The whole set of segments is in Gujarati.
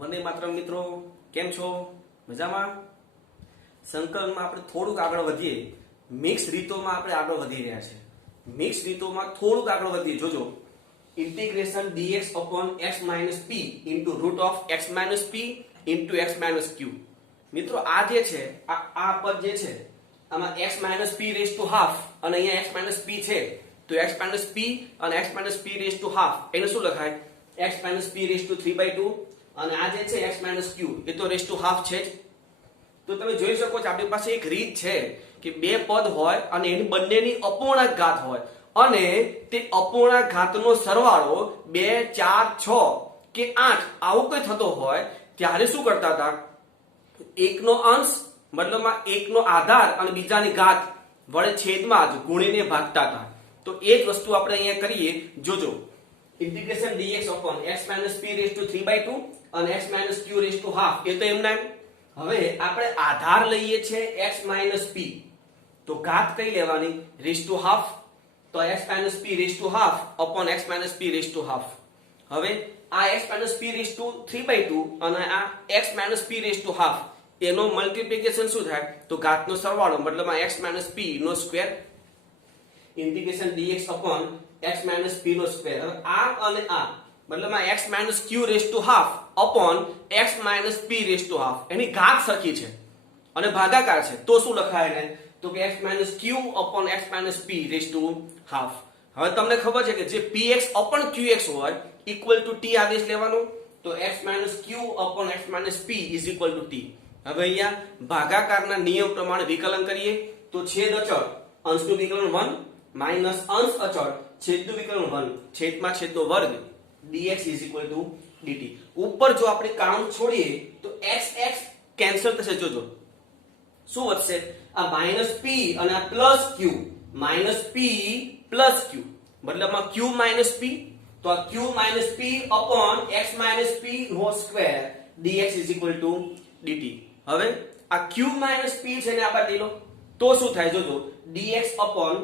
વંદે માતરમ મિત્રો, કેમ છો? મજામાં? સંકલનમાં આપણે થોડુંક આગળ વધીએ. મિક્સ રીતોમાં આપણે આગળ વધી રહ્યા છે. મિક્સ રીતોમાં થોડુંક આગળ વધીએ. જોજો, integration dx upon x minus p into root of x minus p into x minus q. મિત્રો આ જે છે, આ પદ જે છે, આમાં x minus p raised to half અને અહીંયા x minus p છે, તો x minus p અને x minus p raised to half એને શું લખાય? x minus p raised to 3/2 અને આ જે છે x minus q એ તો raised to half છે જ. તો તમે જોઈ શકો છો આપણી પાસે એક રીત છે કે બે પદ હોય અને એની બંનેની અપૂર્ણાંક ઘાત હોય અને તે અપૂર્ણાંક ઘાતનો સરવાળો 2 4 6 કે 8 આવો કોઈ થતો હોય ત્યારે શું કરતા હતા? એકનો અંશ મતલબમાં એકનો આધાર અને બીજાની ઘાત વડે છેદમાં જ ગુણીને ભાગતા હતા. તો એ જ વસ્તુ આપણે અહીંયા કરીએ. જોજો, integration dx upon x minus p raised to 3/2 અને x minus q raised to half એ તો એમના એમ. હવે આપણે આધાર લઈએ છે x minus p, તો ઘાત કઈ લેવાની? raised to half. તો x minus p raised to half upon x minus p raised to half. હવે આ x minus p raised to 3/2 અને આ x minus p raised to half એનો મલ્ટીપ્લિકેશન શું થાય? તો ઘાતનો સરવાળો મતલબમાં x minus p નો square. Integration dx upon x minus p નો સ્ક્વેર. હવે આ અને આ મતલબમાં x minus q raised to half upon x minus p raised to half એની ઘાત સરખી છે અને ભાગાકાર છે, તો શું લખાય એને? તો કે x minus q upon x minus p raised to half. હવે તમને ખબર છે કે જે px upon qx હોય equal to t આદેશ લેવાનો, તો x minus q upon x minus p is equal to t. હવે અહીંયા ભાગાકારના નિયમ પ્રમાણે વિકલન કરીએ તો છેદ અચળ અંશનું વિકલન 1 માઈનસ અંશ અચળ છેદનું વિકલન 1 છેદમાં છેદનો વર્ગ dx is equal to dt. ઉપર જો આપણે કાઉન્ટ છોડીએ તો x x કેન્સલ થશે. જોજો શું વધશે? આ માઈનસ p અને આ plus q, minus p plus q મતલબમાં q માઈનસ p, તો આ q minus p upon x minus p whole square dx is equal to dt. હવે આ q માઈનસ p છે ને આ બાદ લઈ લો તો શું થાય? જોજો, dx upon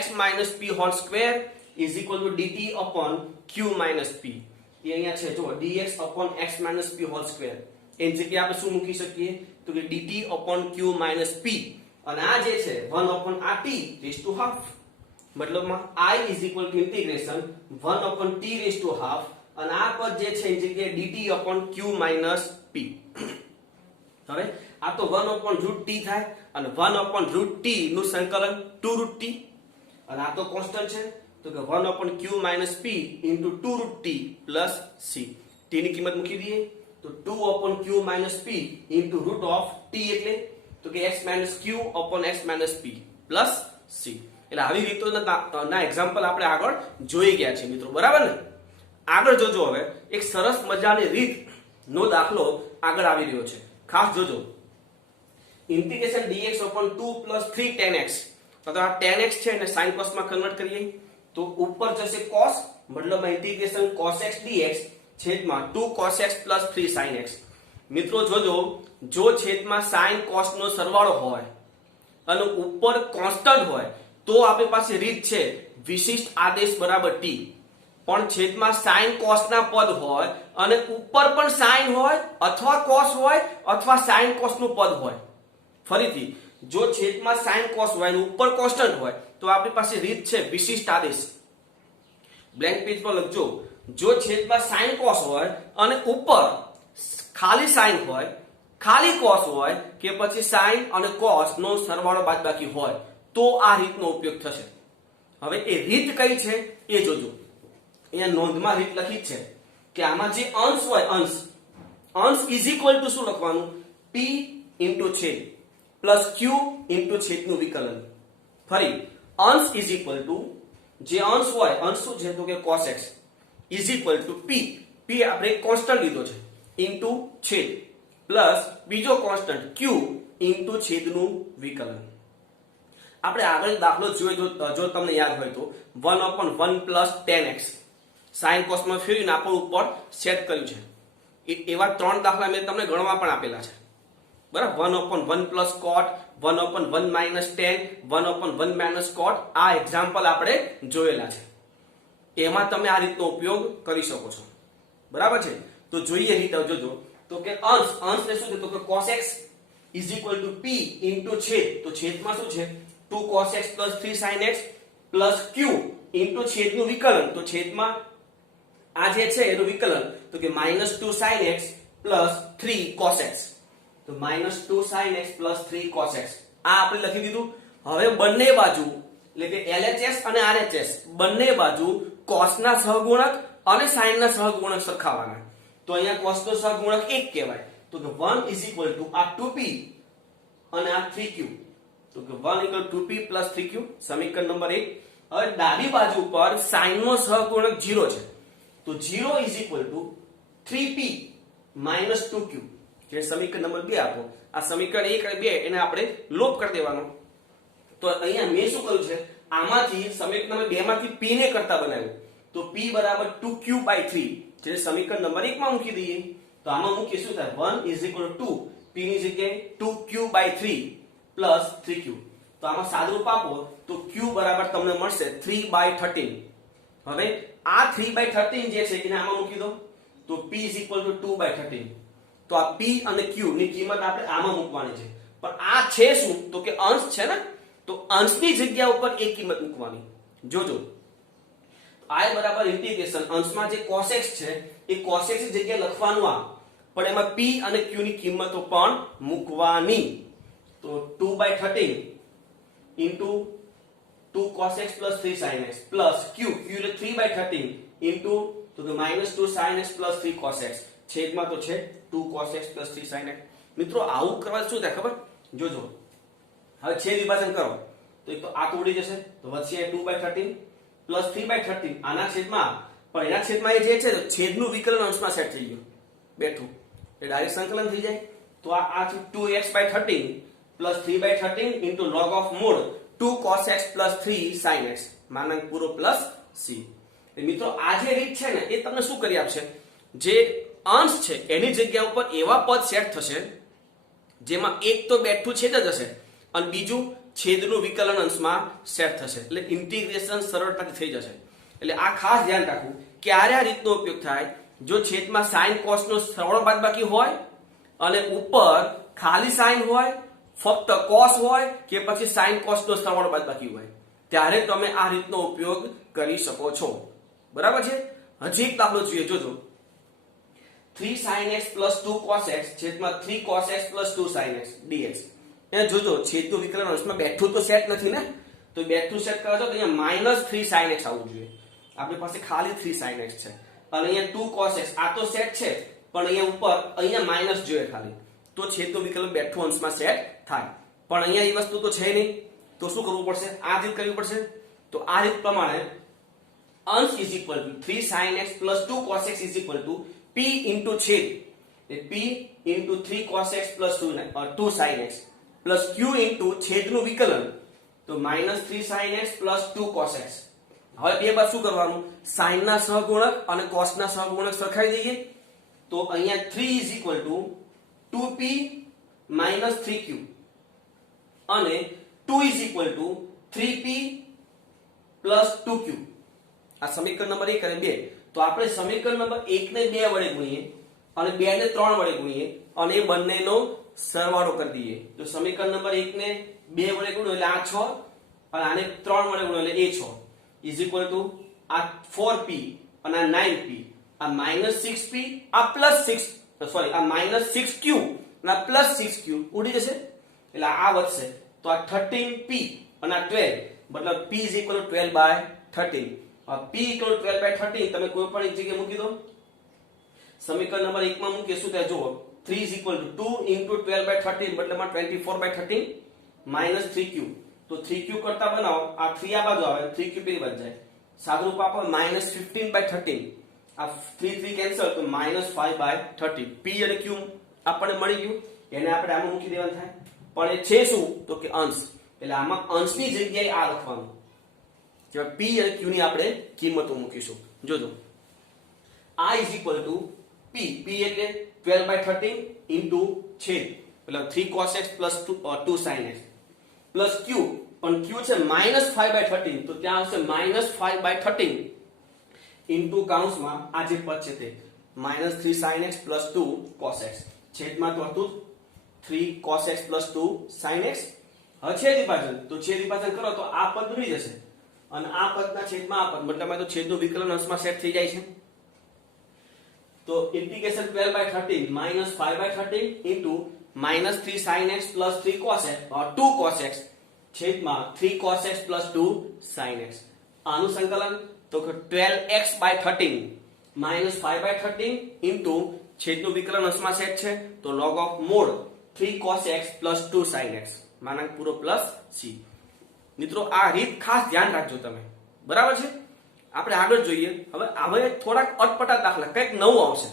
x minus p whole square is equal to dt upon q minus p. એ અહીંયા છે જો dx upon x minus p whole square એની જગ્યાએ આપણે શું મૂકી શકીએ? તો કે dt upon q minus p અને આ જે છે 1 upon rt raised to half મતલબમાં I is equal to integration 1 upon t raised to half અને આ પદ જે છે એની જગ્યાએ dt upon q minus p. હવે આ તો 1 upon root t થાય અને 1 upon root t નું સંકલન 2 root t અને આ તો કોન્સ્ટન્ટ છે, તો કે 1 upon q minus p into 2 root t plus c. t ની કિંમત મૂકી દઈએ તો 2 upon q minus p into root of t એટલે તો કે x minus q upon x minus p plus c. એટલે આવી રીતોના એક્ઝામ્પલ આપણે આગળ જોઈ ગયા છે મિત્રો, બરાબર ને? આગળ જોજો, હવે એક સરસ મજાની રીત નો દાખલો આગળ આવી રહ્યો છે, ખાસ જોજો. Integration dx upon 2 plus 3 tan x. તો આ tan x છે એને sin cos માં કન્વર્ટ કરીએ તો ઉપર જશે cos મતલબમાં ઇન્ટિગ્રેશન cos x dx છેદમાં 2 cos x plus 3 sin x. મિત્રો જોજો, જો છેદમાં sin cos નો સરવાળો હોય અને ઉપર કોન્સ્ટન્ટ હોય તો આપણી પાસે રીત છે વિશિષ્ટ આદેશ બરાબર t. પણ છેદમાં sin cos ના પદ હોય અને ઉપર પણ sin હોય અથવા cos હોય અથવા sin cos નું પદ હોય. ફરીથી, જો છેદમાં sin cos હોય અને ઉપર કોન્સ્ટન્ટ હોય તો આપણી પાસે રીત છે વિશિષ્ટ આદેશ. બ્લેન્ક પેજ પર લખજો, જો છેદમાં sin cos હોય અને ઉપર ખાલી sin હોય, ખાલી cos હોય કે પછી sin અને cos નો સરવાળો બાદબાકી હોય તો આ રીતનો ઉપયોગ થશે. હવે એ રીત કઈ છે એ જોજો. અહીંયા નોંધમાં રીત લખી છે કે આમાં જે અંશ હોય અંશ is equal to શું લખવાનું? p into છેદ પ્લસ q into છેદનું વિકલન. ફરી અંશ is equal to જે અંશ હોય, અંશ શું છે? તો કે cos x is equal to p આપણે કોન્સ્ટન્ટ લીધો છે into છેદ પ્લસ બીજો કોન્સ્ટન્ટ q into છેદનું વિકલન. આપણે આગળ દાખલો જોયો જો તમને યાદ હોય તો 1 upon 1 plus tan x sin cos માં ફેરવીને આપણે ઉપર સેટ કર્યું છે. એવા 3 દાખલા મેં તમને ગણવા પણ આપેલા છે, બરાબર? 1 upon 1 plus cot, 1 upon 1 minus tan, 1 upon 1 minus cot આ એક્ઝામ્પલ આપણે જોયેલા છે. એમાં તમે આ રીતનો ઉપયોગ કરી શકો છો, બરાબર છે? તો જોઈએ રીત જોજો. તો કે અંશ ને શું છે તો કે cos x is equal to p into છેદ, તો છેદમાં શું છે 2 cos x plus 3 sin x plus q into છેદનું વિકલન, તો છેદમાં આ જે છે એનું વિકલન તો કે -2 sin x plus 3 cos x, તો -2 sin x plus 3 cos x આ આપણે લખી દીધું. હવે બંને બાજુ એટલે કે LHS અને RHS બંને બાજુ cos ના સહગુણક અને sin ના સહગુણક સરખાવવાના. તો અહીંયા cos નો સહગુણક 1 કહેવાય, તો કે 1 ઇઝ ઇક્વલ ટુ આ 2p અને આ 3q, તો કે 1 ઇક્વલ 2p પ્લસ 3q સમીકરણ નંબર 1. હવે ડાબી બાજુ પર sin નો સહગુણક 0 છે, તો 0 is equal two 3p minus 2q, જે સમીકરણ નંબર 2 આપો. આ સમીકરણ 1 અને 2 એને આપણે લોપ કરી દેવાનો. તો અહીંયા મેં શું કર્યું છે આમાંથી સમીકરણ નંબર 2 માંથી p ને કરતા બનાવ્યું, તો p બરાબર 2q/3 જે સમીકરણ નંબર 1 માં મૂકી દઈએ. તો આમાં મૂકીએ શું થાય 1 ઇઝ ઇક્વલ ટુ 2 p ની જગ્યાએ 2q/3 પ્લસ 3q. તો આમાં સાદુરૂપ આપો તો q બરાબર તમને મળશે 3/13. હવે આ 3/13 જે છે એને આમાં મૂકી દો, તો p ઇઝ ઇક્વલ ટુ 2/13. તો આ p અને q ની કિંમત આપણે આમાં મૂકવાની છે. પણ આ છે શું તો કે અંશ છે ને, તો અંશની જગ્યા ઉપર એક કિંમત મૂકવાની. જોજો i બરાબર ઇન્ટિગ્રેશન અંશમાં જે cos x છે એ cos x ની જગ્યાએ લખવાનું આ, પણ એમાં p અને q ની કિંમતો પણ મૂકવાની. તો 2/13 into 2 cos x plus 3 sin x plus q એટલે 3/13 into તો કે -2 sin x plus 3 cos x છેદમાં તો છે 2 cos x plus 3 sin x. મિત્રો આવું કરવા શું થાય ખબર, જોજો હવે છેદ વિભાજન કરો તો એક તો આ તો ઉડી જશે, તો વધશે 2/13 પ્લસ 3/13 આના છેદમાં, પણ એના છેદમાં એ જે છે છેદનું વિકલન અંશમાં સેટ થઈ ગયું બેઠું, એ ડાયરેક્ટ સંકલન થઈ જાય. તો આ 2x/13 plus 3/13 into log of mod 2 cos x plus 3 sin x માનાંક પૂરો પ્લસ c. મિત્રો આ જે રીત છે ને એ તમને શું કરી આપશે, જે અંશ છે એની જગ્યા ઉપર એવા પદ સેટ થશે જેમાં એક તો બેઠું છેદ જ હશે અને બીજું છેદનું વિકલન અંશમાં સેટ થશે, એટલે ઇન્ટિગ્રેશન સરળતાથી થઈ જશે. એટલે આ ખાસ ધ્યાન રાખવું કે આ રીતનો ઉપયોગ થાય જો છેદમાં sin cos નો સરવાળો બાદબાકી હોય અને ઉપર ખાલી sin હોય, ફક્ત cos હોય કે પછી sin cos નો સરવાળો બાદબાકી હોય, ત્યારે તમે આ રીતનો ઉપયોગ કરી શકો છો. બરાબર છે. હજી એક દાખલો જોઈએ, જોજો 3 sin x plus 2 cos x છેદમાં 3 cos x plus 2 sin x dx. એ જોજો છેદનું વિકલન અંશમાં બેઠું તો સેટ નથી ને, તો બેઠું સેટ કરવા જાવ તો અહીંયા -3 sin x આવવું જોઈએ. આપણી પાસે ખાલી 3 sin x છે અને અહીંયા 2 cos x આ તો સેટ છે, પણ અહીંયા ઉપર અહીંયા માઈનસ જોઈએ ખાલી, તો છેદનું વિકલન બેઠું અંશમાં સેટ થાય. પણ અહીંયા એ વસ્તુ તો છે નહીં, તો શું કરવું પડશે, આ રીત કરવી પડશે. તો આ રીત પ્રમાણે અંશ is equal two 3 sin x plus 2 cos x is equal to p into છેદ p into 3 cos x plus 2 sin x plus q into છેદનું વિકલન, તો -3 sin x plus 2 cos x. હવે બે બાદ શું કરવાનું, sin ના સહગુણક અને cos ના સહગુણક સરખાવી દઈએ. તો અહીંયા 3 is equal to 2p minus 3q અને 2 is equal to 3p plus 2q. આ સમીકરણ નંબર 1 અને 2. તો આપણે સમીકરણ નંબર 1 ને 2 વડે ગુણીએ અને 2 ને 3 વડે ગુણીએ અને એ બંનેનો સરવાળો કરી દઈએ. તો સમીકરણ નંબર 1 ને 2 વડે ગુણ્યો એટલે આ 6 અને આને 3 વડે ગુણ્યો એટલે એ 6 is equal to આ 4p અને આ 9p, આ -6p આ +6 સોરી આ -6q અને આ +6q ઉડી જશે એટલે આ વધશે. તો આ 13p અને આ 12 મતલબ p is equal to 12/13. p equal to 12/13 તમે કોઈ પણ એક જગ્યાએ મૂકી દો. સમીકરણ નંબર 1 માં મૂકીએ શું થાય જુઓ, 3 is equal to 2 into 12/13 મતલબમાં 24/13 minus 3q. તો 3q કરતા બનાવો, આ 3 આ બાજુ આવે 3q પેલી બાજુ જાય, સાદુરૂપ આપો -15/13. આ 3 કેન્સલ તો -5/13. p અને q આપણને મળી ગયું, એને આપણે આમાં મૂકી દેવાનું થાય. પણ એ છે શું તો કે અંશ, એટલે આમાં અંશની જગ્યાએ આ લખવાનું કે p અને q ની આપણે કિંમતો મૂકીશું. જોજો i is equal to p એટલે 12/13 into છેદ એટલે 3 cos x plus 2 sin x plus q, પણ q છે -5/13 તો ત્યાં આવશે -5/13 into કાઉન્સમાં આ જે પદ છે તે minus 3 sin x plus 2 cos x છેદમાં તો હતું 3 cos x plus 2 sin x. હવે છેદ વિભાજન, તો છેદ વિભાજન કરો તો આ પદ બની જશે અને આ પદના છેદમાં આ પદ, મતલબમાં તો છેદનું વિકલન અંશમાં સેટ થઈ જાય છે. તો integration 12/13 minus 5/13 into minus 3 sin x plus 3 cos x or 2 cos x છેદમાં 3 cos x plus 2 sin x. આનું સંકલન તો 12x/13 minus 5/13 into છેદનું વિકલન અંશમાં સેટ છે તો log of mod 3 cos x plus 2 sin x માનાંક પૂરો પ્લસ c. મિત્રો આ રીત ખાસ ધ્યાન રાખજો તમે, બરાબર છે. આપણે આગળ જોઈએ. હવે થોડાક અટપટા દાખલા, કંઈક નવું આવશે.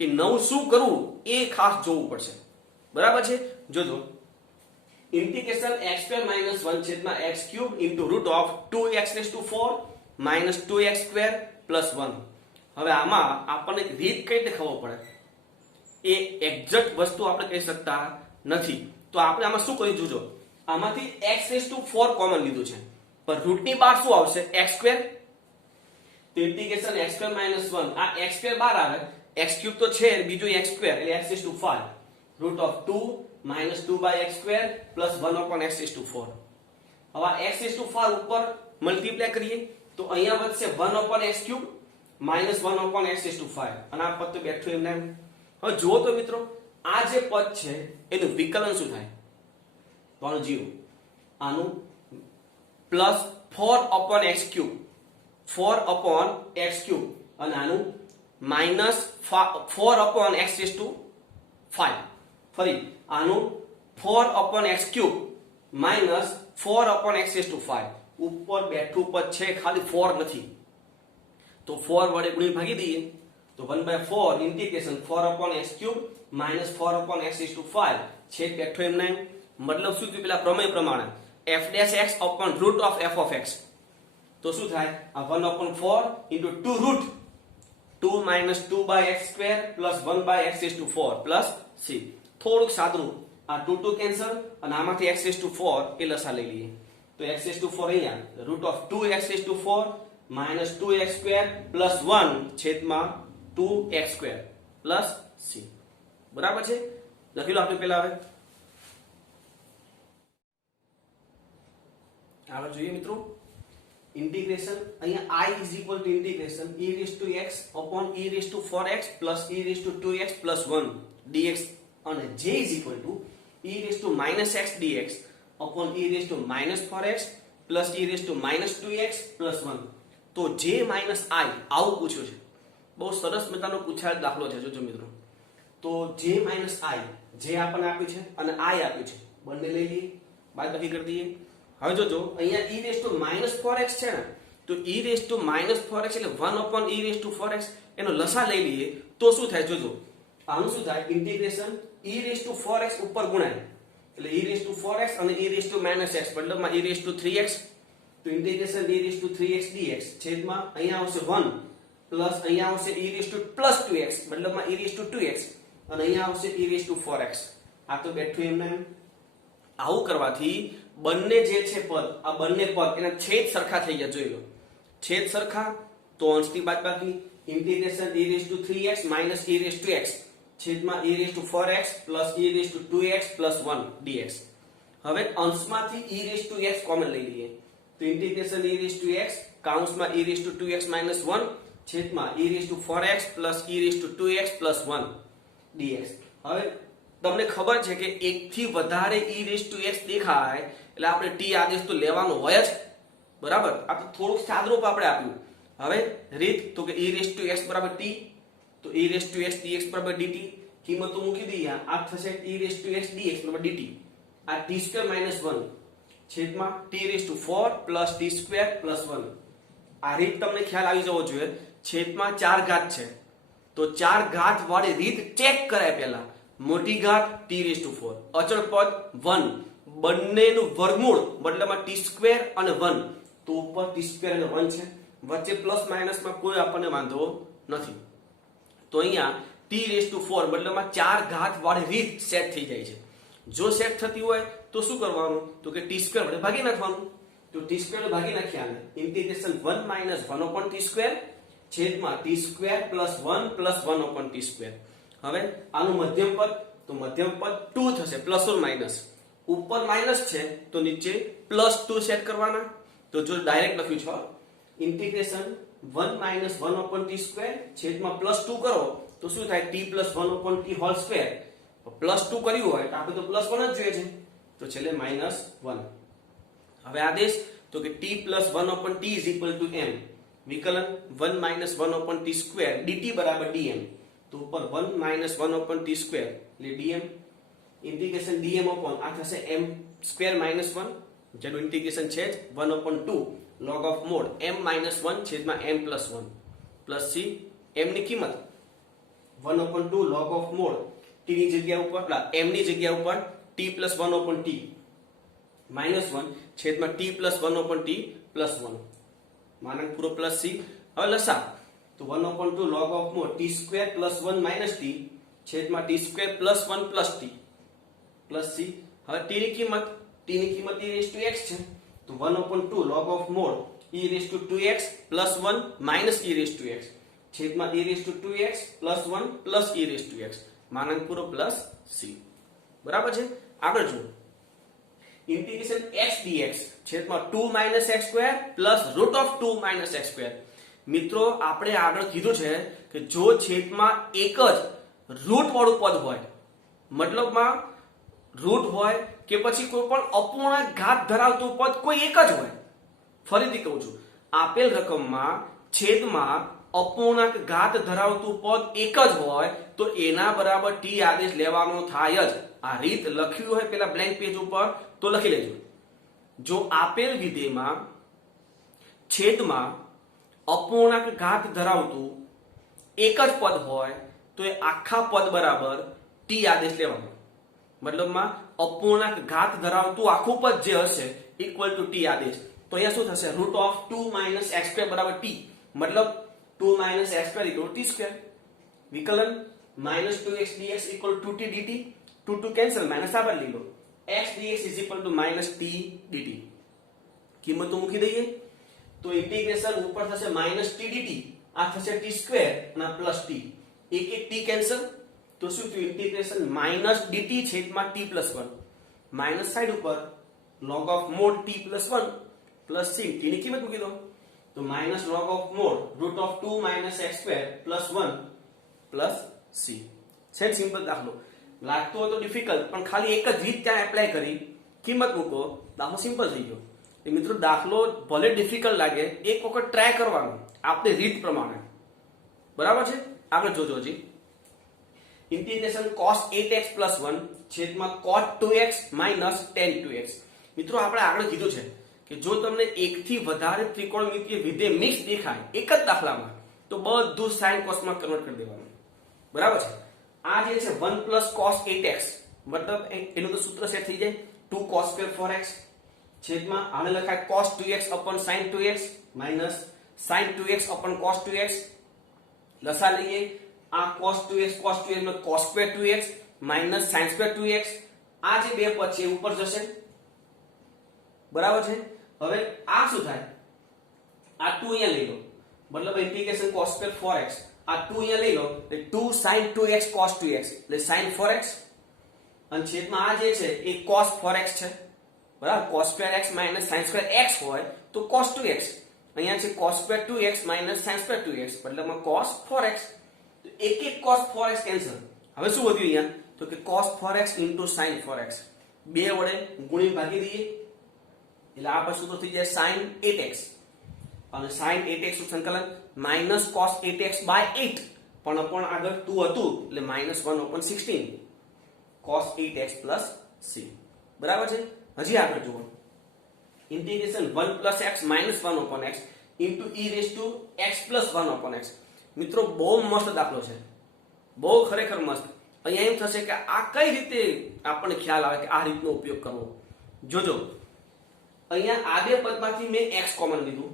એ નવું શું કરવું એ ખાસ જોવું પડશે, બરાબર છે. જોજો, ઇન્ટિગ્રેશન x² - 1 છેદમાં x³ into root of 2x⁴ minus 2x² plus 1. હવે આમાં આપણને રીત કઈ રીતે ખબર પડે, એ એક્ઝેક્ટ વસ્તુ આપણે કહી શકતા નથી. તો આપણે આમાં શું કરી જોજો, આમાંથી x⁴ કોમન લીધું છે, પણ રૂટની બહાર શું આવશે, x². તો ઇન્ટિગ્રેશન x² - 1 આ x² બહાર આવે, x³ તો છે, બીજું x² એટલે x⁵. root of 2 minus 2/x² plus 1/x⁴. હવે આ x⁴ ઉપર મલ્ટીપ્લાય કરીએ તો અહીંયા વધશે 1/x³ minus 1/x⁵, અને આ પદ તો બેઠું એમને. હવે જુઓ તો મિત્રો, આ જે પદ છે એનું વિકલન શું થાય, તો આનું 0, આનું પ્લસ 4/x³, 4/x³ અને આનું માઇનસ 4/x⁵. ફરી આનું 4/x³ માઇનસ 4/x⁵. ઉપર બેઠું પદ છે, ખાલી 4 નથી, તો 4 વડે ગુણી ભાગી દઈએ તો 1/4 ઇન્ટિગ્રેશન 4/x³ માઇનસ 4/x⁵ છેદ બેઠો એમ નહીં. મતલબ શું થયું, પેલા પ્રમેય પ્રમાણે f'(x) upon root of f of x. તો શું થાય, આ 1/4 into 2 root 2 minus 2/x² plus 1/x⁴ plus c. થોડુંક સાદું, આ 2 કેન્સલ અને આમાંથી x⁴ એ લસા લઈ લઈએ તો x⁴ અહીંયા root of 2x⁴ minus 2x² plus 1 છેદમાં 2x² plus c. બરાબર છે, લખી લો આપણે પહેલા. હવે આગળ જોઈએ મિત્રો, ઇન્ટિગ્રેશન અહીંયા I is equal to integration e⁻x upon e⁴x plus e⁻2x plus 1 dx અને j is equal to e⁻x dx upon e⁻4x plus e⁻2x plus 1. તો j minus I આવું પૂછ્યું છે, બહુ સરસ મજાનો પૂછાયેલ દાખલો છે. જોજો મિત્રો, તો j minus I, j આપણને આપ્યું છે અને I આપ્યું છે, બંને લઈ લઈએ, બાદબાકી કરી દઈએ. હવે જોજો, અહીંયા e⁻4x છે ને, તો e⁻4x એટલે 1/e⁴x એનો લસા લઈ લઈએ તો શું થાય, જોજો આનું શું થાય, ઇન્ટિગ્રેશન e⁻4x ઉપર ગુણાય એટલે e⁻4x અને e⁻x મતલબમાં e⁻3x. તો ઇન્ટિગ્રેશન e⁻3x dx છેદમાં અહીંયા આવશે 1 પ્લસ અહીંયા આવશે e⁻+2x મતલબમાં e⁻2x અને અહીંયા આવશે e⁻4x. આ તો બેઠું એમને. આવું કરવાથી બંને જે છે પદ, આ બંને પદ એના છેદ સરખા થઈ ગયા. જોઈ લો, છેદ સરખા તો અંશની બાદબાકી ઇન્ટિગ્રેશન e⁻3x minus e⁻x છેદમાં e⁻4x plus e⁻2x plus 1 dx. હવે અંશમાંથી e⁻x કોમન લઈ લઈએ તો ઇન્ટિગ્રેશન e⁻x કૌંસમાં e⁻2x minus 1 છેદમાં e⁻4x plus e⁻2x plus 1 dx. હવે તમને ખબર છે કે એકથી વધારે e⁻x દેખાય એટલે આપણે t આદેશ તો લેવાનો હોય જ, બરાબર. આ તો થોડુંક સાદરૂપ આપણે આપ્યું. હવે રીત તો કે e⁻x બરાબર t, તો e⁻x dx બરાબર dt કિંમતો મૂકી દઈએ. આ થશે e⁻x dx બરાબર dt, આ t² - 1 છેદમાં t⁴ plus t² plus 1. આ રીત તમને ખ્યાલ આવી જવો જોઈએ. છેદમાં 4 ઘાત છે તો 4 ઘાત વાળી રીત ચેક કરાય પહેલા. મોટી ઘાત t⁴, અચળ પદ 1, બંનેનું વર્ગમૂળ મતલબમાં t² અને 1, તો ઉપર t² અને 1 છે, વચ્ચે પ્લસ માઇનસમાં કોઈ આપણને વાંધો નથી. તો અહીંયા t⁴ મતલબમાં 4 ઘાત વાળી રીત સેટ થઈ જાય છે. જો સેટ થતી હોય તો શું કરવાનું, તો કે t² વડે ભાગી નાખવાનું. તો t² ભાગી નાખ્યા, ઇન્ટિગ્રેશન 1 - 1/t² છેદમાં t square plus 1 plus 1 upon t square. હવે આનું મધ્યમ પદ, તો મધ્યમ પદ 2 થશે પ્લસ ઓર માઇનસ. ઉપર માઇનસ છે તો નીચે પ્લસ 2 સેટ કરવાના. તો જો ડાયરેક્ટ લખ્યું છે integration 1 minus 1 upon t square છેદમાં પ્લસ 2 કરો તો શું થાય t plus 1 upon t whole square. Plus 2 કર્યું હોય તો આપણે તો પ્લસ 1 જ જોઈએ છે, તો છેલ્લે માઇનસ 1. હવે આદેશ તો કે t plus 1 upon t is equal to m. વિકલન 1 minus 1 upon t square dt બરાબર dm. તો ઉપર 1 minus 1 upon t સ્ક્વેર એટલે dm ઇન્ટિગ્રેશન dm upon આ થશે m સ્ક્વેર minus 1 જેનું ઇન્ટિગ્રેશન છે 1 upon 2 log of mod m minus 1 છેદમાં m plus 1 plus c. m ની કિંમત 1 upon 2 log of mod t ની જગ્યા ઉપર m ની જગ્યા ઉપર t plus 1 upon t minus 1 છેદમાં t plus 1 upon t plus 1 માનક પૂરો પ્લસ c. હવે લસા તો 1 upon 2 log of mod t square plus 1 minus t છેદમાં t square plus 1 plus t plus c. હવે t ની કિંમત e raised to x છે, તો 1 upon 2 log of mod e raised to 2x plus 1 minus e raised to x છેદમાં e raised to 2x plus 1 plus e raised to x માનક પૂરો પ્લસ c. બરાબર છે. આગળ જુઓ ઇન્ટિગ્રેશન x dx છેદમાં 2 minus x square plus root of 2 minus x square. મિત્રો આપણે આગળ કીધું છે કે જો છેદમાં એક જ રૂટ વાળું પદ હોય, મતલબમાં રૂટ હોય કે પછી કોઈ પણ અપૂર્ણાંક ઘાત ધરાવતું પદ કોઈ એક જ હોય. ફરીથી કહું છું, આપેલ રકમમાં છેદમાં અપૂર્ણાંક ઘાત ધરાવતું પદ એક જ હોય તો એના બરાબર t આદેશ લેવાનો થાય જ. આ રીત લખ્યું હોય પેલા બ્લેન્ક પેજ ઉપર તો લખી લેજો. જો આપેલ વિધેયમાં છેદમાં અપૂર્ણાંક ઘાત ધરાવતું એક જ પદ હોય તો એ આખા પદ બરાબર t આદેશ લેવાનો. મતલબમાં અપૂર્ણાંક ઘાત ધરાવતું આખું પદ જે હશે ઇક્વલ ટુ t આદેશ. તો અહીંયા શું થશે root of 2 minus x square બરાબર t, મતલબ 2 minus x square equal t square. વિકલન minus 2x dx equal to t dt. 2 cancel minus આ બદલી લો. x dx is equal to minus t dt. કિંમતો મૂકી દઈએ તો ઇન્ટિગ્રેશન ઉપર થશે minus t dt, આ થશે t સ્ક્વેર અને પ્લસ t. એક t કેન્સલ તો શું થયું ઇન્ટિગ્રેશન minus dt છેદમાં t plus 1 માઇનસ સાઈડ ઉપર log of mod t plus 1 plus c. t ની કિંમત મૂકી દો તો minus log of mod root of 2 minus x square plus 1 plus c. Set simple દાખલો લાગતો હોય તો ડિફિકલ્ટ, પણ ખાલી એક જ રીત ત્યાં એપ્લાય કરી કિંમત મૂકો, દાખલો સિમ્પલ થઈ ગયો. મિત્રો દાખલો ભલે ડિફિકલ્ટ લાગે, એક વખત ટ્રાય કરવાનો આપણી રીત પ્રમાણે. બરાબર છે. આગળ જોજો હજી ઇન્ટિગ્રેશન cos 8x plus 1 છેદમાં cot 2x minus tan 2x. મિત્રો આપણે આગળ કીધું છે કે જો તમને એકથી વધારે ત્રિકોણમિતિય વિધેય મિક્સ દેખાય એક જ દાખલામાં તો બધું sin cos માં કન્વર્ટ કરી દેવાનું. બરાબર છે. આ જે છે 1 plus cos 8x મતલબ એનું તો સૂત્ર સેટ થઈ જાય 2 cos square 4x છેદમાં આને લખાય cos 2x upon sin 2x minus sin 2x upon cos 2x. લસા લઈએ આ cos 2x માં cos square 2x minus sin square 2x. આ જે બે પદ છે ઉપર જશે. બરાબર છે. હવે આ શું થાય આ 2 અહીંયા લઈ લો, મતલબ ઇન્ટિગ્રેશન cos square 4x આ 2 અહીંયા લઈ લો એટલે 2 sin 2x cos 2x એટલે sin 4x અને છેદમાં આ જે છે એ cos 4x છે. બરાબર. cos square x minus sin square x હોય તો cos 2x. અહીંયા છે cos square 2x minus sin square 2x મતલબમાં cos 4x. તો એક cos 4x કેન્સલ. હવે શું વધ્યું અહીંયા તો કે cos 4x sin 4x બે વડે ગુણી ભાગી દઈએ એટલે આ પાછું તો થઈ જાય sin 8x અને sin 8x નું સંકલન minus cos 8x by 8 પણ આગળ 2 હતું એટલે -1/16 cos 8x plus c. બરાબર છે. હજી આગળ જુઓ integration 1 plus x minus 1/x into e raised to x plus 1/x. મિત્રો બહુ મસ્ત દાખલો છે, બહુ ખરેખર મસ્ત. અહીંયા એમ થશે કે આ કઈ રીતે આપણને ખ્યાલ આવે કે આ રીતનો ઉપયોગ કરવો. જોજો અહીંયા આ બે પદમાંથી મેં x કોમન લીધું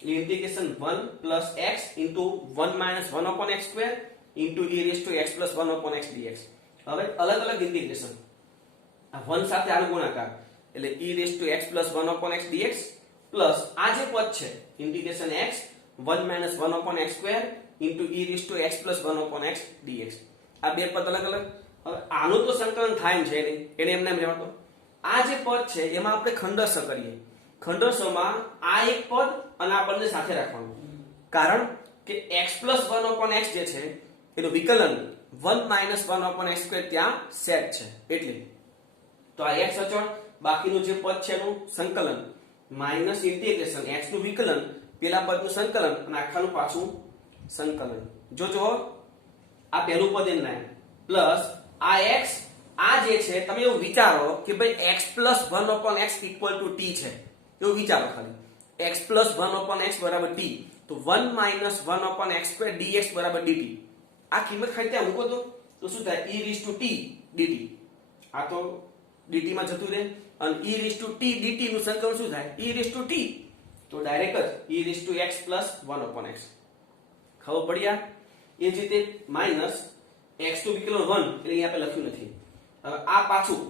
એટલે integration 1 plus x into 1 minus 1/x square into e raised to x plus 1/x dx. હવે અલગ અલગ ઇન્ટિગ્રેશન આ 1 સાથે આનો ગુણાકાર એટલે e raised to x plus 1/x dx plus આ જે પદ છે integration x 1 minus 1 upon x square into e raise to x plus 1 upon x dx. આ બે પદ અલગ અલગ. હવે આનું તો સંકલન થાય છે નહીં, એને એમને એમ લેવાનો. આ જે પદ છે એમાં આપણે ખંડરસ કરીએ. ખંડરસમાં આ એક પદ અને આ બંને સાથે રાખવાનું, કારણ કે x પ્લસ 1 અપોન x જે છે એનું વિકલન 1 માઇનસ 1 અપોન x સ્ક્વેર ત્યાં સેટ છે એટલે. તો આ x અચળ, બાકીનું જે પદ છે એનું સંકલન માઇનસ ઇન્ટિગ્રેશન x નું વિકલન પેલા પદનું સંકલન અને આખાનું પાછું સંકલન. જો આ પહેલું પદ એમ ના પ્લસ આ x, આ જે છે તમે એવું વિચારો કે ભાઈ x plus 1 upon x equal to t છે, એવું વિચારો ખાલી. x પ્લસ 1 અપોન x બરાબર t, તો 1 minus 1 upon x square dx બરાબર dt. આ કિંમત ખાલી ત્યાં મૂકો તો શું થાય? e raise to t dt. આ તો dt માં જતું રહે અને e raise to t dt નું સંકલન શું થાય? e રેઝ ટુ t, તો ડાયરેક્ટ જ e raise to x plus 1 upon x. ખબર પડી? આ એ જ રીતે માઇનસ x નું વિકલન 1 એટલે અહીંયા આપણે લખ્યું નથી. હવે આ પાછું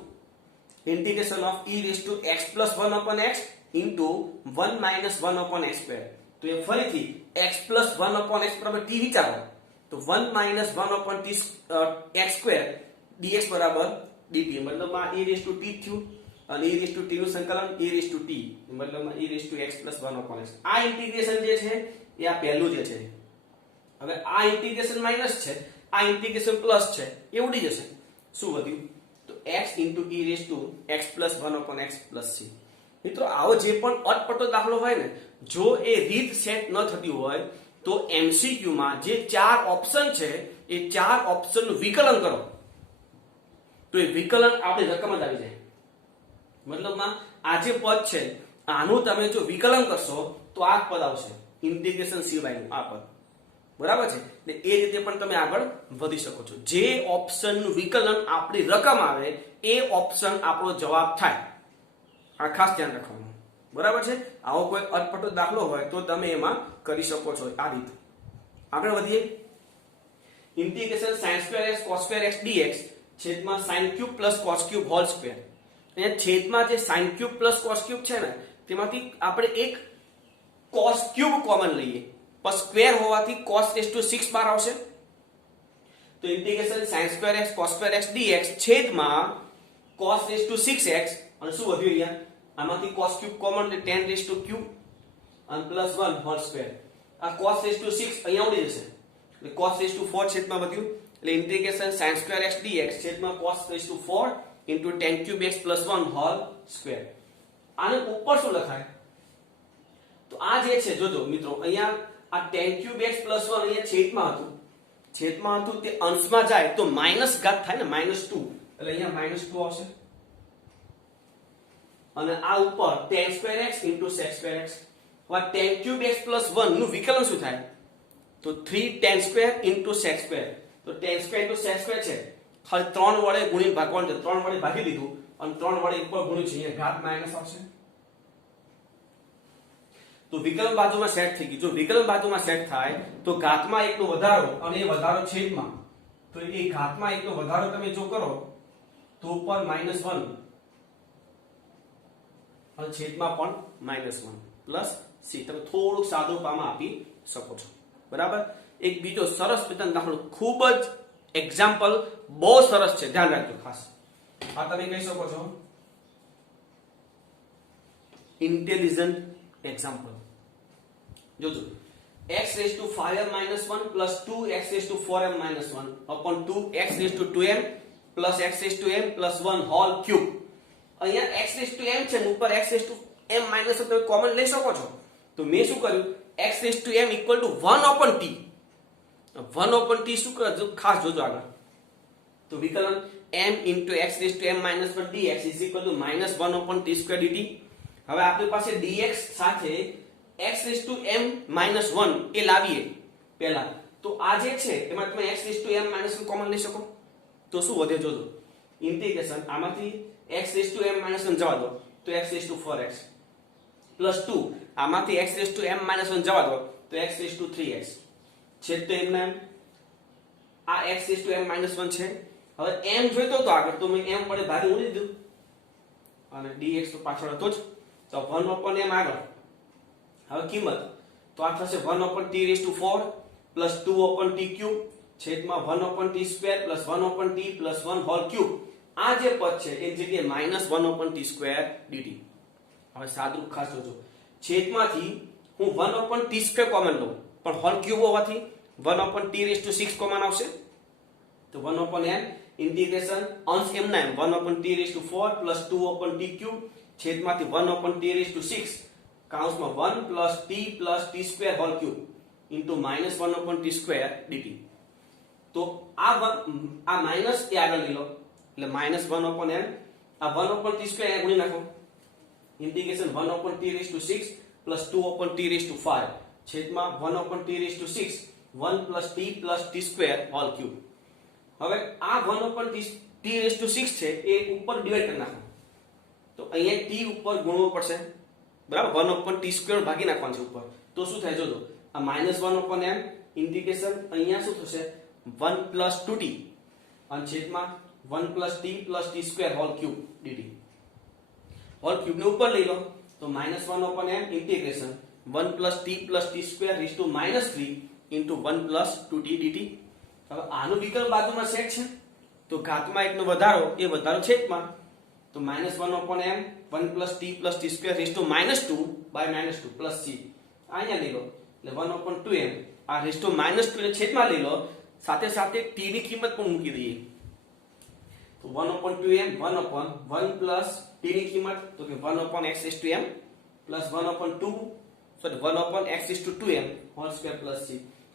integration of e raise to x plus 1 upon x into 1 minus 1 upon x square. તો એ ફરીથી x પ્લસ 1 અપોન x બરાબર t વિચારો તો 1 minus 1 upon t x square dx બરાબર dt. મતલબમાં e રેઝ ટુ t થયું અને e રેઝ ટુ t નું સંકલન e રેઝ ટુ t, મતલબમાં e raise to x plus 1 upon x. આ ઇન્ટિગ્રેશન જે છે એ આ પહેલું જે છે. હવે આ ઇન્ટિગ્રેશન માઈનસ છે, આ ઇન્ટિગ્રેશન પ્લસ છે, એ ઉડી જશે. શું વધ્યું? તો x into e raise to x plus 1 upon x plus c. મિત્રો આવો જે પણ અટપટો દાખલો હોય ને, જો એ રીત સેટ ન થતી હોય તો MCQ માં જે 4 ઓપ્શન છે એ 4 ઓપ્શન નું વિકલન કરો તો એ વિકલન આપણી રકમ જ આવી જાય. મતલબમાં આ જે પદ છે આનું તમે જો વિકલન કરશો તો આ પદ આવશે, ઇન્ટિગ્રેશન સિવાયનું આ પદ. બરાબર છે? એટલે એ રીતે પણ તમે આગળ વધી શકો છો. જે ઓપ્શન નું વિકલન આપણી રકમ આવે એ ઓપ્શન આપણો જવાબ થાય. આ ખાસ ધ્યાન રાખવાનું. બરાબર છે? આવો કોઈ અટપટો દાખલો હોય તો તમે એમાં કરી શકો છો આ રીતે. આગળ વધીએ. Integration sin square x cos square x dx છેદમાં sin cube plus cos cube whole square. અહીંયા છેદમાં જે sin cube plus cos cube છે ને તેમાંથી આપણે એક cos ક્યુબ કોમન લઈએ, પણ સ્ક્વેર હોવાથી cos રેઝ ટુ 6 બાર આવશે. તો integration sin square x cos square x dx છેદમાં cos રેઝ ટુ 6x અને શું વધ્યું અહીંયા? આમાંથી cos ક્યુબ કોમન એટલે 10 રેઝ ટુ ક્યુબ અને પ્લસ 1 હોલ સ્ક્વેર. આ cos રેઝ ટુ 6 અહીંયા ઉડી જશે એટલે cos રેઝ ટુ 4 છેદમાં વધ્યું એટલે integration sin square x dx છેદમાં cos rays to 4 into 10 cube x plus 1 whole square. આને ઉપર શું લખાય? તો આ જે છે જોજો મિત્રો, અહીંયા આ 10 cube x plus 1 અહીંયા છેદમાં હતું તે અંશમાં જાય તો માઈનસ ઘાત થાય ને, -2 એટલે અહીંયા -2 આવશે. અને આ ઉપર 10 square x into sec square x. હવે 10 cube x plus 1 નું વિકલન શું થાય? તો 3 10 square into sec square. તો 10 square into sec square છે ખાલી 3 વડે ગુણીને ભાગવાનું છે, 3 વડે ભાગી દીધું અને 3 વડે ઉપર ગુણ્યું છે, અહીંયા ઘાત માઈનસ આવશે. તો વિકલન બાજુમાં સેટ થઈ ગયું. જો વિકલન બાજુમાં સેટ થાય તો ઘાતમાં 1 નો વધારો અને એ વધારો છેદમાં, તો એ ઘાતમાં 1 નો વધારો તમે જો કરો તો ઉપર -1 અને છેદમાં પણ -1 પ્લસ c. તમે થોડુંક સાદું રૂપમાં આપી શકો છો. બરાબર? એક બીજો સરસ મજાનો દાખલો, ખૂબ જ એક્ઝામ્પલ બહુ સરસ છે, ધ્યાન રાખજો ખાસ. આ તમે કહી શકો છો ઇન્ટેલિજન્ટ એક્ઝામ્પલ. જોજો, x raised to 5m minus 1 plus 2x raised to 4m minus 1 upon 2x raised to 2m plus x raised to m plus 1 whole cube. અહીંયા x raised to m છે ને ઉપર x raised to m minus 1 તમે કોમન લઈ શકો છો. તો મેં શું કર્યું? x raised to m equal to 1 upon t. 1 upon t શું કરજો ખાસ જોજો આગળ. તો વિકલન m into x raised to m minus 1 dx is equal to -1 upon t square dt. હવે આપણી પાસે dx સાથે x raised to m minus 1 એ લાવીએ પહેલા. તો આ જે છે એમાં તમે x raised to m minus 1 common લઈ શકો તો શું વધે જોજો. ઇન્ટિગ્રેશન આમાંથી x raised to m minus 1 જવા દો તો x raised to 4x plus 2 આમાંથી x raised to m minus 1 જવા દો તો x raised to 3x છેદ તો એમના એમ. આ x raised to m minus 1 છે. હવે m જોઈતો તો આગળ તો મેં m વડે ભાગે ઉડી દીધું અને dx તો પાછળ હતો જ, તો 1 upon m આગળ. હવે કિંમત તો આ થશે 1/t4 પ્લસ 2/t ક્યુબ છેદમાં 1/t² plus 1/t plus 1 whole cube. આ જે પદ છે એ જગ્યાએ માઇનસ 1/t² dt. હવે સાદુરૂપ ખાસ જોજો, છેદમાંથી હું 1/t² કોમન લઉં પણ હોલ ક્યુબ હોવાથી 1/t6 કોમન આવશે. તો 1/n ઇન્ટિગ્રેશન અંશ એમના એમ 1/t4 plus 2/t cube છેદમાંથી 1/t6 કૌંસમાં 1 plus t plus t² whole cube into minus 1/t² dt. તો આ માઇનસ એ આગળ લઈ લો એટલે માઇનસ 1/n આ 1/t² અહીંયા ગુણી નાખો ઇન્ટિગ્રેશન 1/t6 પ્લસ 2/t5 છેદમાં 1/t6 1 plus t plus t² whole cube. હવે આ 1/t6 છે એ ઉપર ડિવાઈડ કરી નાખો તો અહીંયા t ઉપર ગુણવો પડશે બરાબર 1/t² ભાગી નાખવાનું છે ઉપર. તો શું થાય જોજો આ માઇનસ 1/n ઇન્ટિગ્રેશન અહીંયા શું થશે 1 પ્લસ 2t અને છેદમાં 1 plus t plus t² whole cube dt. Whole cube ને ઉપર લઈ લો તો minus 1/n integration 1 plus t plus t² raise to minus 3 into 1 plus 2t dt. હવે આનું વિકલ્પ બાજુમાં સેટ છે તો ઘાતમાં એકનો વધારો એ વધારો છેદમાં તો minus 1/n 1 plus t plus t² raise to minus 2 by minus 2 plus c અહીંયા લઈ લો એટલે 1/2n આ રેઝ ટુ માઇનસ 2 ને છેદમાં લઈ લો સાથે સાથે t ની કિંમત પણ મૂકી દઈએ તો 1/2n 1/1 પ્લસ t ની કિંમત તો કે 1/x⁴m plus 1/2m whole square plus c.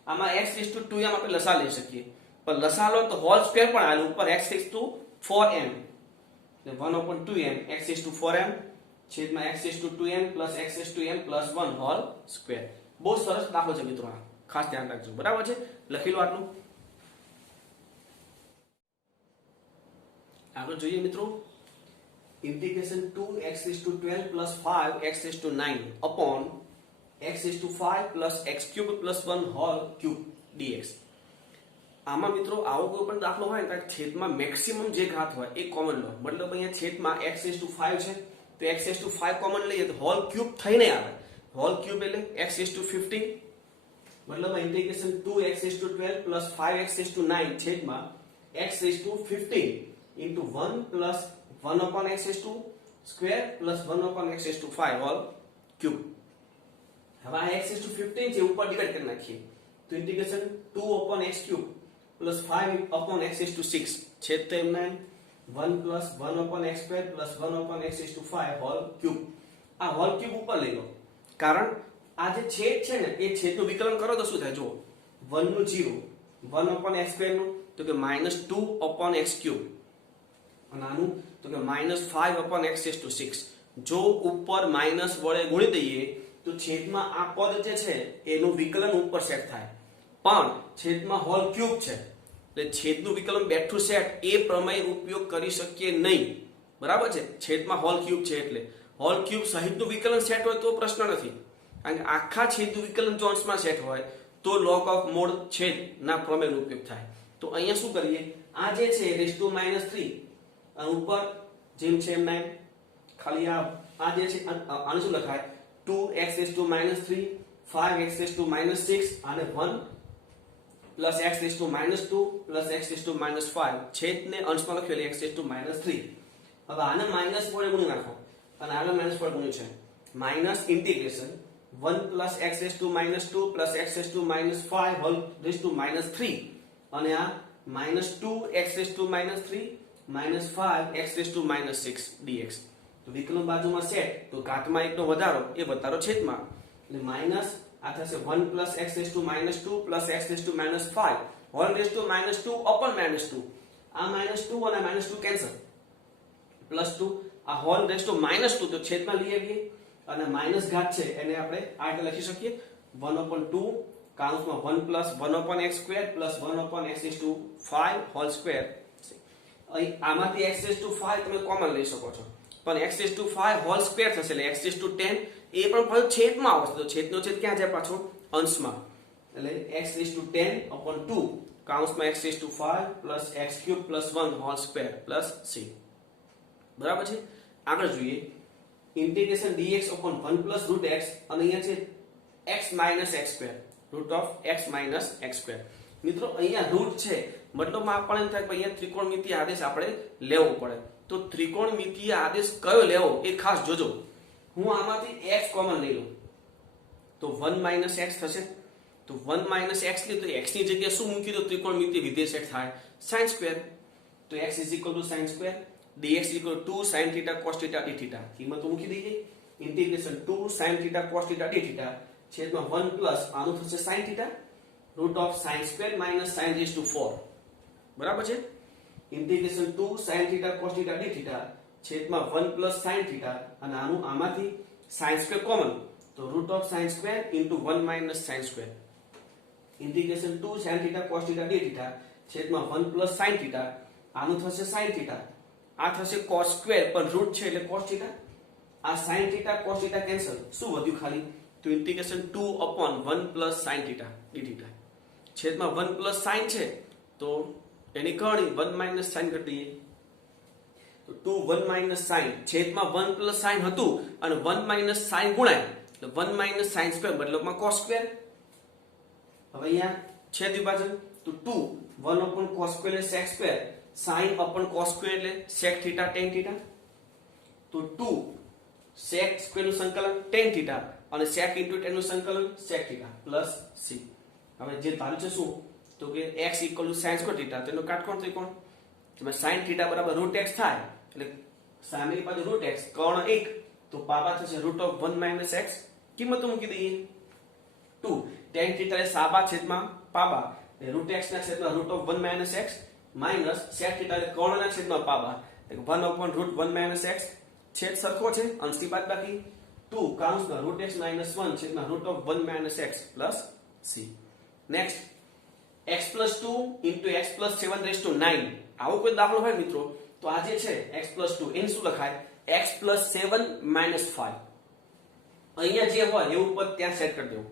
આમાં x⁴m આપણે લસા લઈ શકીએ પણ લસા લો તો હોલ સ્ક્વેર પણ આલે ઉપર x⁴m એટલે 1/2m x⁴m છેદમાં x⁴m plus x⁴m plus 1 whole square. બહુ સરસ દાખલો છે મિત્રો, આ ખાસ ધ્યાન રાખજો બરાબર છે. લખી લો આટલું. આગળ જોઈએ મિત્રો integration 2x⁴12 plus 5x⁴9 upon x⁵ plus x³ plus 1 whole cube dx. આમાં મિત્રો આવો કોઈ પણ દાખલો હોય ને તો છેદમાં મેક્સિમમ જે ઘાત હોય એ કોમન લો. મતલબ અહીંયા છેદમાં x⁵ છે તો x⁵ કોમન લઈએ તો હોલ ક્યુબ થઈને આવે. હોલ ક્યુબ એટલે x⁵15 મતલબ ઇન્ટિગ્રેશન 2x⁴12 પ્લસ 5x⁵9 છેદમાં x⁵15 into 1 plus 1/x⁵2 plus 1/x⁵5 whole cube. હવે આ x⁵15 છે ઉપર ડિવાઈડ કરી નાખીએ તો ઇન્ટિગ્રેશન 2/x³ plus 5/x⁵6 છેદ તો એમના 1 plus 1/x² plus 1/x⁵5 whole cube. આ હોલ ક્યુબ ઉપર લઈ લો કારણ આ જે છેદ છે ને એ છેદનું વિકલન કરો તો શું થાય જો 1 નું 0 1/x² નું તો કે -2/x³ અને આનું તો કે -5/x⁵6. જો ઉપર માઈનસ વડે ગુણી દઈએ તો છેદમાં આ પદ જે છે એનું વિકલન ઉપર સેટ થાય પણ છેદમાં હોલ ક્યુબ છે એટલે છેદનું વિકલન બેઠું સેટ એ પ્રમેય ઉપયોગ કરી શકીએ નહીં બરાબર છે. છેદમાં હોલ ક્યુબ છે એટલે હોલ ક્યુબ સહિતનું વિકલન સેટ હોય તો પ્રશ્ન નથી કારણ કે આખા છેદનું વિકલન જો અંશમાં સેટ હોય તો લોગ ઓફ મોડ છેદના પ્રમેયનો ઉપયોગ થાય. તો અહીંયા શું કરીએ આ જે છે (-3) અને ઉપર જેમ છે એમ ના ખાલી આ જે છે આને શું લખાય 2x⁻³ 5x⁻6 અને 1 પ્લસ x⁻² પ્લસ x⁻5 છેદને અંશમાં લખ્યું એટલે x⁻3. હવે આને માઈનસ વડે ગુણી નાખો અને આને માઈનસ વડે ગુણ્યું છે minus integration 1 plus x⁻² plus x⁻5 whole raise to -3 અને આ -2x⁻3 -5x⁻6 dx. તો વિકલન બાજુમાં સેટ તો ઘાતમાં એકનો વધારો એ વધારો છેદમાં એટલે માઈનસ આ થશે 1 plus x⁻² plus x⁻5 whole raise to -2 upon -2 આ -2 અને -2 કેન્સલ પ્લસ 2 આ હોલ રેઝ ટુ -2 તો છેદમાં લઈ આવીએ અને માઈનસ ઘાત છે એને આપણે આ રીતે લખી શકીએ 1/2 કૌંસમાં 1 plus 1/x² plus 1/x⁵5 whole square. આમાંથી x⁵5 તમે કોમન લઈ શકો છો પણ x⁵5 હોલ સ્ક્વેર થશે એટલે x⁻10 એ પણ પાછું છેદમાં આવશે તો છેદનો છેદ ક્યાં જાય પાછો અંશમાં એટલે x⁻10/2 કૌંસમાં x⁵5 plus x³ plus 1 whole square plus c. બરાબર છે. આગળ જોઈએ ઇન્ટિગ્રેશન dx/1 પ્લસ √x અને અહીંયા છે x minus x square, root of x minus x square. મિત્રો અહીંયા રૂટ છે મતલબમાં આપણને એમ થાય કે અહીંયા ત્રિકોણમિતિય આદેશ આપણે લેવો પડે. તો ત્રિકોણમિતિય આદેશ કયો લેવો એ ખાસ જોજો. હું આમાંથી x કોમન લઈ લઉં તો 1 માઇનસ એક્સ થશે. તો 1 માઇનસ એક્સ લે તો x ની જગ્યાએ શું મૂકી દો ત્રિકોણમિતિય વિધેય સેટ થાય sin સ્ક્વેર. તો x is equal two sin square dx equal to 2 sin θ cos θ d θ. કિંમતો મૂકી દઈએ. ઇન્ટિગ્રેશન 2 sin θ cos θ d θ છેદમાં 1 પ્લસ આનું થશે sin θ root of sin square minus sin raise to 4. બરાબર છે. ઇન્ટિગ્રેશન 2 sin θ cos θ d θ છેદમાં 1 પ્લસ sin θ અને આનું આમાંથી sin સ્ક્વેર કોમન તો route of sin square into 1 minus sin square. Integration 2 sin θ cos θ d θ છેદમાં 1 પ્લસ sin θ આનું થશે sin θ આ થશે cos સ્ક્વેર પણ રૂટ છે એટલે cos θ. આ sin θ cos θ કેન્સલ શું વધ્યું ખાલી તો integration 2 upon 1 plus sin θ d θ છેદમાં 1 plus sin છે તો એની કરણી 1 minus sin કરી દઈએ તો 2 1 minus sin છેદમાં 1 plus sin હતું અને 1 minus sin ગુણાય એટલે 1 minus sin સ્ક્વેર મતલબમાં cos સ્ક્વેર. હવે અહીંયા છેદ વિભાજન તો 2 1 upon cos સ્ક્વેર એટલે sec square sin upon cos square એટલે sec θ tan θ. તો 2 sec સ્ક્વેર નું સંકલન tan θ અને sec into tan નું સંકલન sec θ પ્લસ c. હવે જે ધાર્યું છે શું તો કે x sin સ્ક્વેર θ તેનો કાટકોણ ત્રિકોણ જેમાં sin θ બરાબર √x થાય એટલે સામેની બાજુ √x કર્ણ 1 તો પાબા થશે √1 - x. કિંમતો મૂકી દઈએ. 2 tan θ એ સાબા છેદમાં પાબા એટલે √x ના છેદમાં √1 - x માઈનસ sec θ એટલે કર્ણના છેદમાં પાબા એટલે 1/√1 - x. છેદ સરખો છે અંશની બાદબાકી 2 કાઉન્સમાં √x - 1 છેદમાં √1 - x plus c. Next x + 2 * x + 7 raised to 9 આવો કોઈ દાખલો હોય મિત્રો તો આ જે છે x + 2 એને શું લખાય x + 7 - 5. અહીંયા જે હોય એ ઉપર ત્યાં સેટ કરી દેવું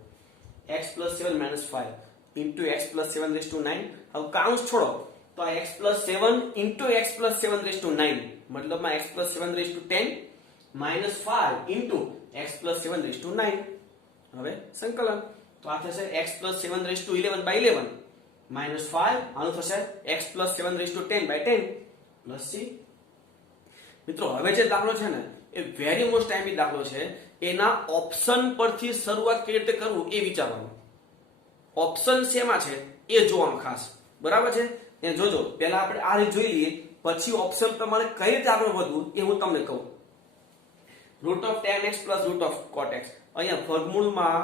x + 7 - 5 * x + 7 raised to 9. હવે કાઉન્સ છોડો તો આ x + 7 * x + 7 raised to 9 મતલબમાં x + 7 raised to 10 - 5 * x + 7 raised to 9. હવે સંકલન તો આ થશે x + 7 raised to 11/11 -5 આનું થશે x + 7 raised to 10/10 plus c. મિત્રો હવે જે દાખલો છે ને એ વેરી મોસ્ટ ટાઈમી દાખલો છે. એના ઓપ્શન પરથી શરૂઆત કેવી રીતે કરવું એ વિચારવાનું. ઓપ્શન શેમાં છે એ જોવાનું ખાસ. બરાબર છે એ જોજો. પહેલા આપણે આ રીત જોઈ લઈએ પછી ઓપ્શન પ્રમાણે કઈ રીતે આગળ વધવું એ હું તમને કહું. √10x + √cot x અહીંયા વર્ગમૂળમાં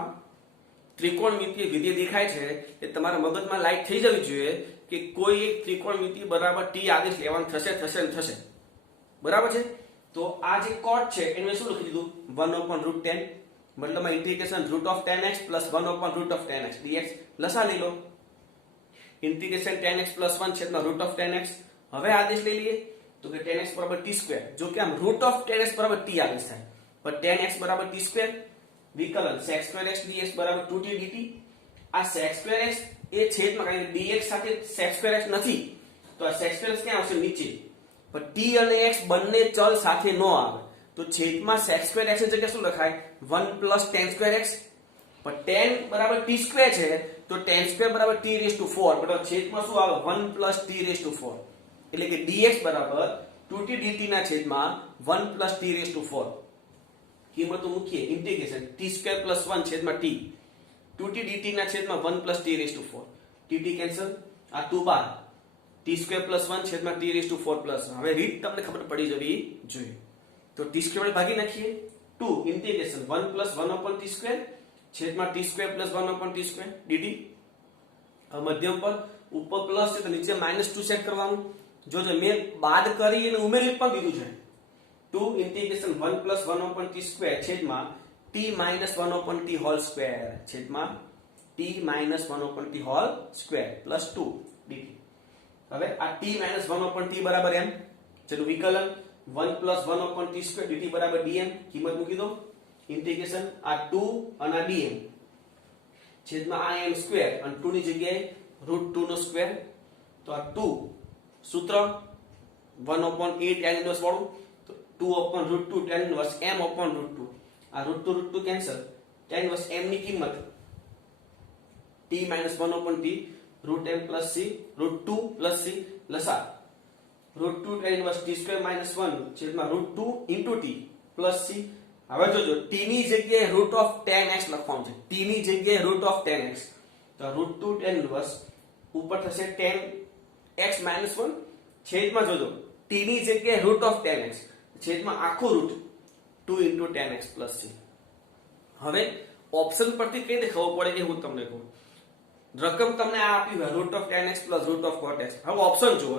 ત્રિકોણમિતિય વિધેય દેખાય છે એ તમારા મગજમાં લાઈટ થઈ જવી જોઈએ કે કોઈ એક ત્રિકોણમિતિ બરાબર t આદેશ લેવાનું થશે. બરાબર છે. તો આ જે cot છે એને શું લખી દીધું 1/√10 મતલબમાં ઇન્ટિગ્રેશન √10x + 1/√10x dx લસા લઈ લો. ઇન્ટિગ્રેશન 10x + 1 છેદમાં √10x. હવે આદેશ લઈ લઈએ તો કે 10x = t². જો કે આમ √10x = t આદેશ થાય પણ 10x = t². વિકલન sec²x dx = 2t dt. આ sec²x એ છેદમાં કારણ કે dx સાથે sec²x નથી તો આ sec²x ક્યાં આવશે નીચે પણ t અને x બંને ચલ સાથે ન આવે તો છેદમાં sec²x ની જગ્યાએ શું લખાય 1 + tan²x. પણ tan = t² છે તો tan² = t⁴ બરાબર છેદમાં શું આવે 1 + t⁴ એટલે કે dx = 2t dt ના છેદમાં 1 + t⁴. કિંમતો મૂકીએ ઇન્ટિગ્રેશન t² + 1 છેદમાં t 2t dt ના છેદમાં 1 + t⁴. tt કેન્સલ આ 2 બાર t² + 1 છેદમાં t⁴ પ્લસ. હવે રીત તમને ખબર પડી જવી જોઈએ તો t² વડે ભાગી નાખીએ 2 ઇન્ટિગ્રેશન 1 + 1/t² છેદમાં t² + 1/t² dt. મધ્યમ પર ઉપર પ્લસ છે તો નીચે -2 સેટ કરવાનું. જોજો મેં બાદ કરી અને ઉમેરી પણ દીધું છે 2 ઇન્ટિગ્રેશન 1 + 1/t² છેદમાં t - 1/t² છેદમાં t - 1/t² પ્લસ 2 dt. હવે આ t - 1/t બરાબર m ચલો વિકલન 1 + 1/t² dt બરાબર dm. કિંમત મૂકી દો. ઇન્ટિગ્રેશન આ 2 અને આ dm છેદમાં આ m² અને 2 ની જગ્યાએ √2 નો સ્ક્વેર તો આ 2 સૂત્ર 1/8 tan ઇન્વર્સ વાળું તો 2/√2 tan ઇન્વર્સ m/√2 આ √2 કેન્સલ tan ઇન્વર્સ m ની કિંમત t - 1/t √m + c √2 + c લસા √2 tan ઇન્વર્સ t² - 1 છેદમાં √2 * t + c. હવે જોજો t ની જગ્યાએ √10x લખવાનું છે. t ની જગ્યાએ √10x તો √2 tan ઇન્વર્સ ઉપર થશે 10x - 1 છેદમાં જોજો t ની જગ્યાએ √10x છેદમાં આખું રૂટ 2 * 10x + c. હવે ઓપ્શન પરથી કઈ રીતે ખબર પડે કે હું તમને કહું. રકમ તમને આ આપી હોય √10x + √cos x. હવે ઓપ્શન જુઓ.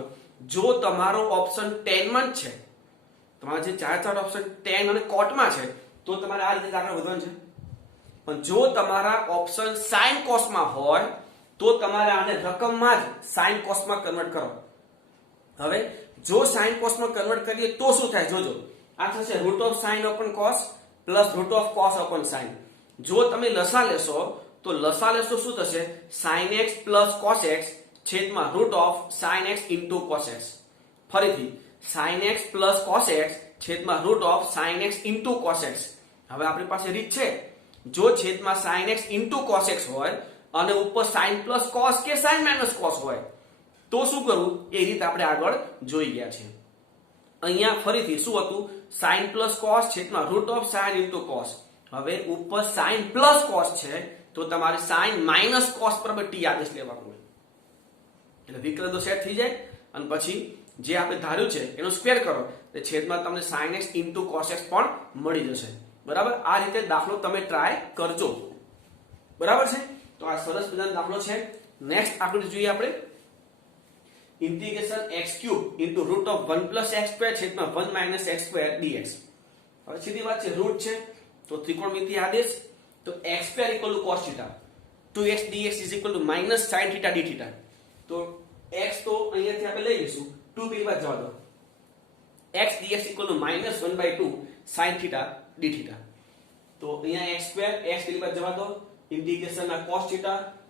જો તમારો ઓપ્શન 10 માં જ છે, તમારા જે ચાર ઓપ્શન 10 અને cot માં છે, તો તમારે આ રીતે આગળ વધવાનું છે. પણ જો તમારા ઓપ્શન sin cos માં હોય તો તમારે આને રકમમાં જ sin cos માં કન્વર્ટ કરો. હવે જો sin cos માં કન્વર્ટ કરીએ તો શું થાય જોજો. આ થશે √sin cos + √cos sin. જો તમે લસા લેશો તો લસા લેશો શું થશે sin x + cos x છેદમાં √sin x * cos x. ફરીથી sin x + cos x છેદમાં √sin x * cos x. હવે આપણી પાસે રીત છે. જો છેદમાં sin x * cos x હોય અને ઉપર sin + cos કે sin - cos હોય તો શું કરવું એ રીત આપણે આગળ જોઈ ગયા છે. અહીંયા ફરીથી શું હતું sin + cos છેદમાં √sin * cos. હવે ઉપર sin + cos છે તો તમારે sin - cos પર t આદેશ લેવાનો હોય એટલે વિકલ્પ તો સેટ થઈ જાય અને પછી જે આપણે ધાર્યું છે એનો સ્ક્વેર કરો એટલે છેદમાં તમને sin x * cos x પણ મળી જશે. બરાબર. આ રીતે દાખલો તમે ટ્રાય કરજો. બરાબર છે. તો આ સરસ મજાનો દાખલો છે. નેક્સ્ટ આપણે જોઈએ આપણે ઇન્ટિગ્રેશન x³ * √1 + x² છેદમાં 1 - x² dx. હવે સીધી વાત છે રૂટ છે તો ત્રિકોણમિતિ આદેશ તો x² = cos θ 2x dx = -sin θ dθ. તો x તો અહીંયાથી આપણે લઈ લઈશું 2 પેલી બાજુ જવા દો. x dx = -1/2 sin θ dθ. તો અહીંયા x² x પેલી બાજુ જવા દો. ઇન્ટિગ્રેશન ના cos θ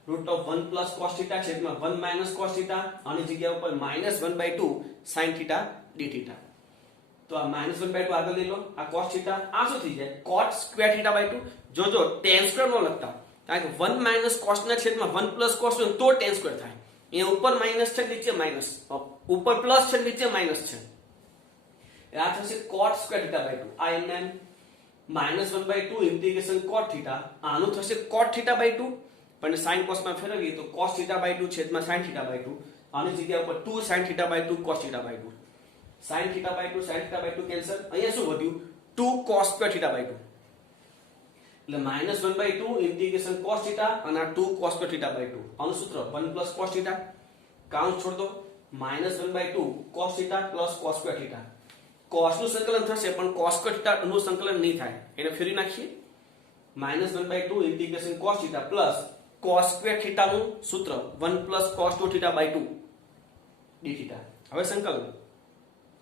√1 + cos θ છેદમાં 1 - cos θ આની જગ્યા ઉપર -1/2 sin θ dθ. તો આ -1/2 આગળ લઈ લો. આ cos θ આ શું થઈ જાય cot²θ/2. જોજો tan² નો લખતા કારણ કે 1 - cos ના છેદમાં 1 + cos તો tan² થાય. અહીંયા ઉપર માઈનસ છે નીચે માઈનસ, ઉપર પ્લસ છે નીચે માઈનસ છે. આ થશે cot²θ/2. આ એમને -1/2 ઇન્ટિગ્રેશન cot θ આનું થશે cot θ/2 પણ sin cos માં ફેરવીએ તો cos θ/2 છેદમાં sin θ/2 આની જગ્યા ઉપર 2 sin θ/2 cos θ/2. sin θ/2 sin θ/2 cancel. અહીંયા શું વધ્યું 2 cos²θ/2 એટલે -1/2 ઇન્ટિગ્રેશન cos θ અને 2 cos²θ/2 આનું સૂત્ર 1 + cos θ કાઉન્ટ છોડ દો -1/2 cos θ + cos²θ. cos નું સંકલન થશે પણ cos²θ નું સંકલન નહીં થાય એને ફેરવી નાખીએ -1/2 ઇન્ટિગ્રેશન cos θ + cos²θ નું સૂત્ર 1 + cos2θ/2 dθ. હવે સંકલન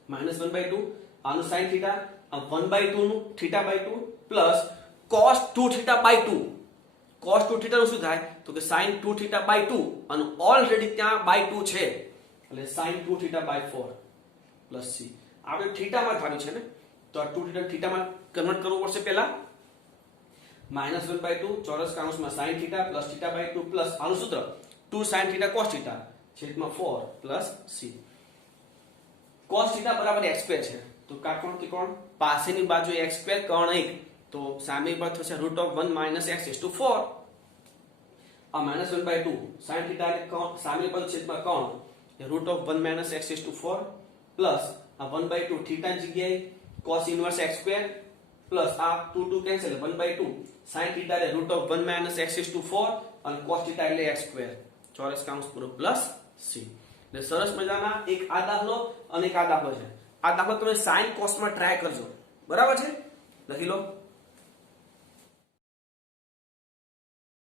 -1/2 આનું sin θ આ 1/2 નું θ/2 પ્લસ cos2θ/2. cos2θ નું શું થાય તો કે sin2θ/2 અને ઓલરેડી ત્યાં /2 છે એટલે sin2θ/4 + c. આપણે થીટા માં ધાર્યું છે ને તો આ 2θ થીટા માં કન્વર્ટ કરવું પડશે પહેલા -1/2 ચોરસ કૌંસમાં sin θ + θ/2 પ્લસ આનું સૂત્ર 2 sin θ cos θ છેદમાં 4 + c. cos θ બરાબર x² છે તો કાટકોણ ત્રિકોણ પાસેની બાજુ x² કર્ણ 1 તો સામેની બાજુ થશે √1 - x⁴. આ -1/2 sin θ સામેની બાજુ છેદમાં કર્ણ √1 - x⁴ પ્લસ આ 1/2 થીટા ની જગ્યાએ cos ઇન્વર્સ x² પ્લસ આ 2 કેન્સલ 1/2 sin θ એટલે √1 - x⁴ અને cos θ એટલે x². ચોરસ કૌંસ પૂરો પ્લસ c. એટલે સરસ મજાના એક આ દાખલો અને એક આ દાખલો છે. આ દાખલો તમે sin cos માં ટ્રાય કરજો. બરાબર છે. લખી લો.